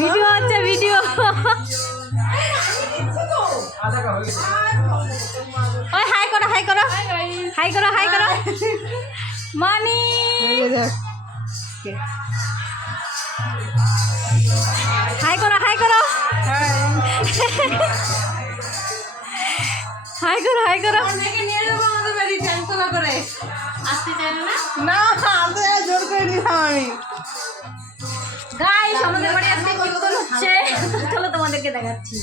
Video হচ্ছে video. ওই high করো হাই করো হাই করো হাই করো মানি। হাই করো হাই করো হাই করো হাই করো। নিয়ে যাবো আমাদের বাড়ি টেনশন করে আসতে চাইলো না। না আমি জোর করে নিলাম আমি। গাইস আমাদের বাড়ি আজকে কীর্তন হচ্ছে, চলো তোমাদেরকে দেখাচ্ছি।